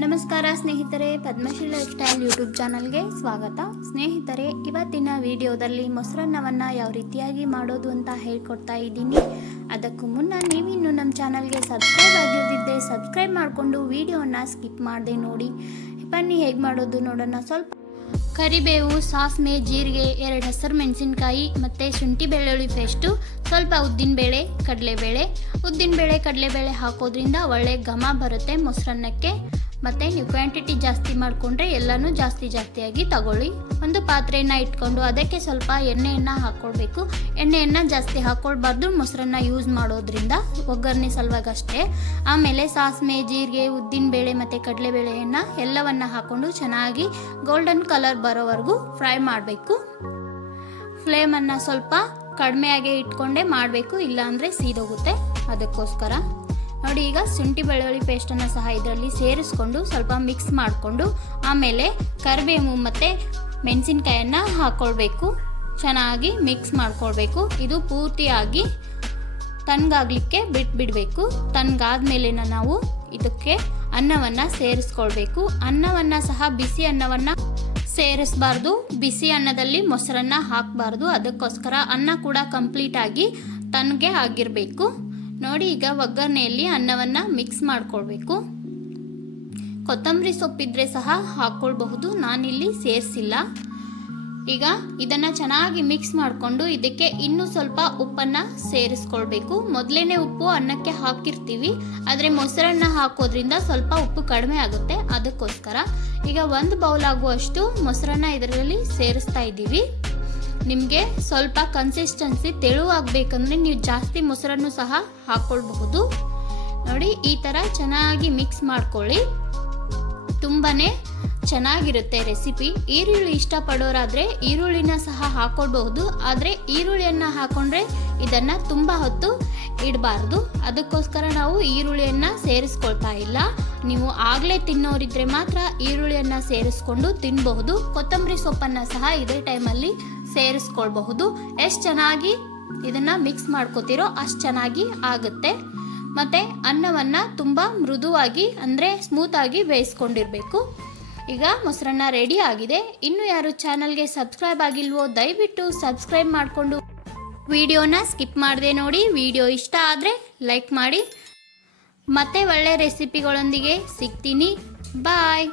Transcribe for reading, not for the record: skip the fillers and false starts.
ನಮಸ್ಕಾರ ಸ್ನೇಹಿತರೆ, Padmashri life style YouTube ಚಾನಲ್ಗೆ ಸ್ವಾಗತ. ಸ್ನೇಹಿತರೆ, ಇವತ್ತಿನ ವಿಡಿಯೋದಲ್ಲಿ ಮೊಸರನ್ನವನ್ನು ಯಾವ ರೀತಿಯಾಗಿ ಮಾಡೋದು ಅಂತ ಹೇಳ್ಕೊಡ್ತಾ ಇದ್ದೀನಿ. ಅದಕ್ಕೂ ಮುನ್ನ ನೀವಿನ್ನು ನಮ್ಮ ಚಾನಲ್ಗೆ ಸಬ್ಸ್ಕ್ರೈಬ್ ಆಗಿದ್ದಿದ್ದೆ ಸಬ್ಸ್ಕ್ರೈಬ್ ಮಾಡಿಕೊಂಡು ವಿಡಿಯೋನ ಸ್ಕಿಪ್ ಮಾಡದೆ ನೋಡಿ. ಬನ್ನಿ ಹೇಗೆ ಮಾಡೋದು ನೋಡೋಣ. ಸ್ವಲ್ಪ ಕರಿಬೇವು, ಸಾಸಿವೆ, ಜೀರಿಗೆ, 2 ಹಸಿರು ಮೆಣಸಿನಕಾಯಿ ಮತ್ತು ಶುಂಠಿ ಬೆಳ್ಳುಳ್ಳಿ ಪೇಸ್ಟು, ಸ್ವಲ್ಪ ಉದ್ದಿನಬೇಳೆ, ಕಡಲೆಬೇಳೆ ಹಾಕೋದ್ರಿಂದ ಒಳ್ಳೆ ಘಮ ಬರುತ್ತೆ ಮೊಸರನ್ನಕ್ಕೆ. ಮತ್ತು ನೀವು ಕ್ವಾಂಟಿಟಿ ಜಾಸ್ತಿ ಮಾಡಿಕೊಂಡ್ರೆ ಎಲ್ಲನೂ ಜಾಸ್ತಿಯಾಗಿ ತಗೊಳ್ಳಿ. ಒಂದು ಪಾತ್ರೆಯನ್ನು ಇಟ್ಕೊಂಡು ಅದಕ್ಕೆ ಸ್ವಲ್ಪ ಎಣ್ಣೆಯನ್ನು ಹಾಕ್ಕೊಳ್ಬೇಕು. ಎಣ್ಣೆಯನ್ನು ಜಾಸ್ತಿ ಹಾಕ್ಕೊಳ್ಬಾರ್ದು ಮೊಸರನ್ನ ಯೂಸ್ ಮಾಡೋದ್ರಿಂದ, ಒಗ್ಗರಣೆ ಸಲುವಾಗಷ್ಟೇ. ಆಮೇಲೆ ಸಾಸಿವೆ, ಜೀರಿಗೆ, ಉದ್ದಿನಬೇಳೆ ಮತ್ತು ಕಡಲೆಬೇಳೆಯನ್ನು ಎಲ್ಲವನ್ನು ಹಾಕ್ಕೊಂಡು ಚೆನ್ನಾಗಿ ಗೋಲ್ಡನ್ ಕಲರ್ ಬರೋವರೆಗೂ ಫ್ರೈ ಮಾಡಬೇಕು. ಫ್ಲೇಮನ್ನು ಸ್ವಲ್ಪ ಕಡಿಮೆಯಾಗೆ ಇಟ್ಕೊಂಡೇ ಮಾಡಬೇಕು, ಇಲ್ಲಾಂದರೆ ಸೀದೋಗುತ್ತೆ. ಅದಕ್ಕೋಸ್ಕರ ನೋಡಿ, ಈಗ ಶುಂಠಿ ಬೆಳ್ಳುಳ್ಳಿ ಪೇಸ್ಟನ್ನು ಸಹ ಇದರಲ್ಲಿ ಸೇರಿಸ್ಕೊಂಡು ಸ್ವಲ್ಪ ಮಿಕ್ಸ್ ಮಾಡಿಕೊಂಡು ಆಮೇಲೆ ಕರಿಬೇವು ಮತ್ತು ಮೆಣಸಿನ್ಕಾಯನ್ನು ಹಾಕ್ಕೊಳ್ಬೇಕು. ಚೆನ್ನಾಗಿ ಮಿಕ್ಸ್ ಮಾಡ್ಕೊಳ್ಬೇಕು. ಇದು ಪೂರ್ತಿಯಾಗಿ ತಣ್ಣಗಾಗಲಿಕ್ಕೆ ಬಿಡಬೇಕು. ತಣ್ಣಗಾದ್ಮೇಲೆ ನಾವು ಇದಕ್ಕೆ ಅನ್ನವನ್ನು ಸೇರಿಸ್ಕೊಳ್ಬೇಕು. ಅನ್ನವನ್ನು ಸಹ ಬಿಸಿ ಅನ್ನವನ್ನು ಸೇರಿಸಬಾರ್ದು, ಬಿಸಿ ಅನ್ನದಲ್ಲಿ ಮೊಸರನ್ನ ಹಾಕಬಾರ್ದು. ಅದಕ್ಕೋಸ್ಕರ ಅನ್ನ ಕೂಡ ಕಂಪ್ಲೀಟಾಗಿ ತಣ್ಣಗೆ ಆಗಿರಬೇಕು. ನೋಡಿ, ಈಗ ಒಗ್ಗರಣೆಯಲ್ಲಿ ಅನ್ನವನ್ನು ಮಿಕ್ಸ್ ಮಾಡ್ಕೊಳ್ಬೇಕು. ಕೊತ್ತಂಬರಿ ಸೊಪ್ಪಿದ್ರೆ ಸಹ ಹಾಕ್ಕೊಳ್ಬಹುದು, ನಾನಿಲ್ಲಿ ಸೇರಿಸಿಲ್ಲ. ಈಗ ಇದನ್ನು ಚೆನ್ನಾಗಿ ಮಿಕ್ಸ್ ಮಾಡಿಕೊಂಡು ಇದಕ್ಕೆ ಇನ್ನೂ ಸ್ವಲ್ಪ ಉಪ್ಪನ್ನು ಸೇರಿಸ್ಕೊಳ್ಬೇಕು. ಮೊದಲೇ ಉಪ್ಪು ಅನ್ನಕ್ಕೆ ಹಾಕಿರ್ತೀವಿ, ಆದರೆ ಮೊಸರನ್ನ ಹಾಕೋದ್ರಿಂದ ಸ್ವಲ್ಪ ಉಪ್ಪು ಕಡಿಮೆ ಆಗುತ್ತೆ. ಅದಕ್ಕೋಸ್ಕರ ಈಗ 1 ಬೌಲ್ ಆಗುವಷ್ಟು ಮೊಸರನ್ನ ಇದರಲ್ಲಿ ಸೇರಿಸ್ತಾ ಇದ್ದೀವಿ. ನಿಮಗೆ ಸ್ವಲ್ಪ ಕನ್ಸಿಸ್ಟೆನ್ಸಿ ತೆಳುವಾಗಬೇಕಂದ್ರೆ ನೀವು ಜಾಸ್ತಿ ಮೊಸರನ್ನು ಸಹ ಹಾಕ್ಕೊಳ್ಬಹುದು. ನೋಡಿ, ಈ ಥರ ಚೆನ್ನಾಗಿ ಮಿಕ್ಸ್ ಮಾಡ್ಕೊಳ್ಳಿ. ತುಂಬಾ ಚೆನ್ನಾಗಿರುತ್ತೆ ರೆಸಿಪಿ. ಈರುಳ್ಳಿ ಇಷ್ಟಪಡೋರಾದರೆ ಈರುಳ್ಳಿನ ಸಹ ಹಾಕ್ಕೊಳ್ಬಹುದು, ಆದರೆ ಈರುಳ್ಳಿಯನ್ನು ಹಾಕ್ಕೊಂಡ್ರೆ ಇದನ್ನು ತುಂಬ ಹೊತ್ತು ಇಡಬಾರ್ದು. ಅದಕ್ಕೋಸ್ಕರ ನಾವು ಈರುಳ್ಳಿಯನ್ನು ಸೇರಿಸ್ಕೊಳ್ತಾ ಇಲ್ಲ. ನೀವು ಆಗಲೇ ತಿನ್ನೋರಿದ್ರೆ ಮಾತ್ರ ಈರುಳ್ಳಿಯನ್ನು ಸೇರಿಸ್ಕೊಂಡು ತಿನ್ನಬಹುದು. ಕೊತ್ತಂಬರಿ ಸೊಪ್ಪನ್ನು ಸಹ ಇದೇ ಟೈಮಲ್ಲಿ ಸೇರಿಸ್ಕೊಳ್ಬಹುದು. ಎಷ್ಟು ಚೆನ್ನಾಗಿ ಇದನ್ನು ಮಿಕ್ಸ್ ಮಾಡ್ಕೋತೀರೋ ಅಷ್ಟು ಚೆನ್ನಾಗಿ ಆಗುತ್ತೆ. ಮತ್ತು ಅನ್ನವನ್ನು ತುಂಬ ಮೃದುವಾಗಿ ಅಂದರೆ ಸ್ಮೂತಾಗಿ ಬೇಯಿಸ್ಕೊಂಡಿರಬೇಕು. ಈಗ ಮೊಸರನ್ನ ರೆಡಿ ಆಗಿದೆ. ಇನ್ನು ಯಾರು ಚಾನಲ್ಗೆ ಸಬ್ಸ್ಕ್ರೈಬ್ ಆಗಿಲ್ವೋ ದಯವಿಟ್ಟು ಸಬ್ಸ್ಕ್ರೈಬ್ ಮಾಡಿಕೊಂಡು ವಿಡಿಯೋನ ಸ್ಕಿಪ್ ಮಾಡದೆ ನೋಡಿ. ವಿಡಿಯೋ ಇಷ್ಟ ಆದರೆ ಲೈಕ್ ಮಾಡಿ. ಮತ್ತೆ ಒಳ್ಳೆ ರೆಸಿಪಿಗಳೊಂದಿಗೆ ಸಿಗ್ತೀನಿ. ಬಾಯ್.